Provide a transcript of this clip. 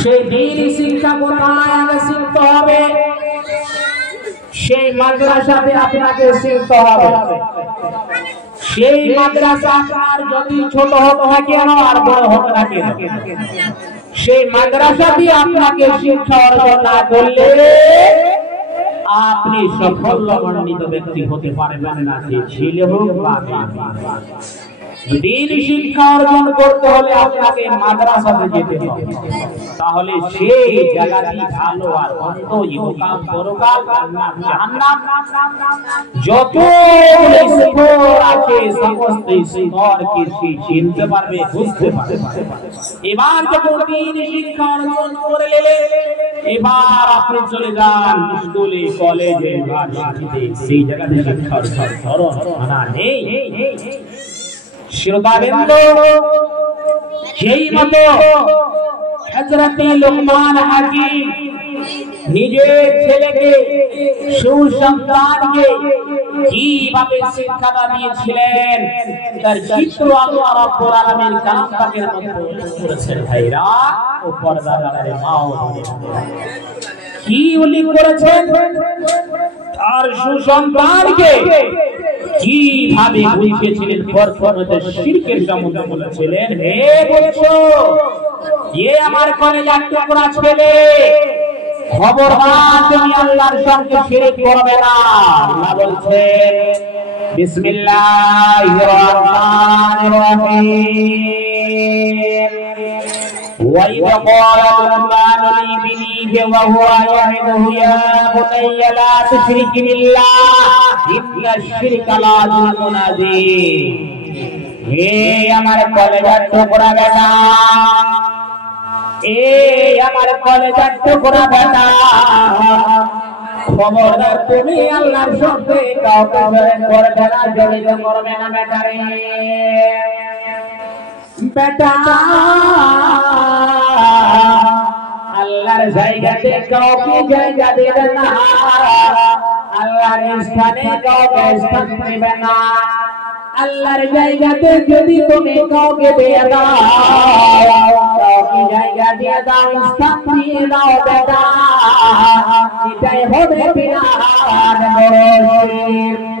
সেই দ্বীনি শিক্ষা কোথায় আগে শিখতে হবে? সেই মাদ্রাসাতে আপনাকে শিখতে হবে। সেই মাদ্রাসা আর যদি ছোট হোক না কেন আর বড় হোক না কেন, সেই মাদ্রাসা দিয়ে আপনাকে শিক্ষা অর্জন না করলে আপনি সাফল্যমণ্ডিত ব্যক্তি হতে পারবেন না। যে ছেলে হোক বা মেয়ে, দ্বীনি শিক্ষা অর্জন করতে হলে আপনাকে মাদ্রাসাতে যেতে হবে। তাহলে সেই জায়গাটি ভালো। আর অন্ত ইহকাল পরকাল জান্নাত জাহান্নাম যত স্তর আছে সমস্ত স্তরকে সে চিনতে পারবে, বুঝতে পারবে। এবার যখন দ্বীনি শিক্ষা অর্জন করে নিলেন, এবার আপনি চলে যান স্কুলে, কলেজে, ইউনিভার্সিটিতে। সেই জায়গাতে শিক্ষা ধরন মানা নেই। শ্রোতাবৃন্দ, সেই মতো হযরত লুকমান হাকিম নিজের ছেলেকে, সুসন্তানকে কিভাবে শিক্ষা দিয়েছিলেন তার চিত্র আল্লাহ রাব্বুল আলামিন কালাম পাকের মধ্যে উল্লেখ করেছেন। ভাইরা ও পর্দার আড়ালে মা ও বোনেরা, কি উল্লেখ করেছেন? তার সুসন্তানকে কিভাবে বুঝিয়েছিলেন? প্রথমত শিরকের সম্বন্ধে বলেছিলেন, হে বৎস, এ আমার কলিজার টুকরা ছেলে, খবরদার তুমি আল্লাহর সঙ্গে শিরক করবে না। আল্লাহ বলছেন, বিসমিল্লাহির রহমানির রহিম, وَإِذْ قَالَ لُقْمَانُ لِابْنِهِ وَهُوَ يَعِظُهُ يَا بُنَيَّ لَا تُشْرِكْ بِاللَّهِ إِنَّ الشِّرْكَ لَظُلْمٌ عَظِيمٌ। হে আমার কলেজার টুকরা বেটা, এ আমার কলেজার টুকরা বেটা, খবরদার তুমি আল্লাহর সঙ্গে কাউকে শরীক করবে না, জড়িত করবে না। বেটারে, বেটা, আল্লাহর জায়গাতে কাউকে জায়গা দেবে না, আল্লাহর স্থানে কাউকে স্থান দেবে না। আল্লাহর জায়গাতে যদি তুমি কাউকে দিয়ে দাও, কাউকে জায়গা দিয়ে দাও, স্থান দিয়ে দাও বেটা, এটাই হবে বিরাট বড় শিরক।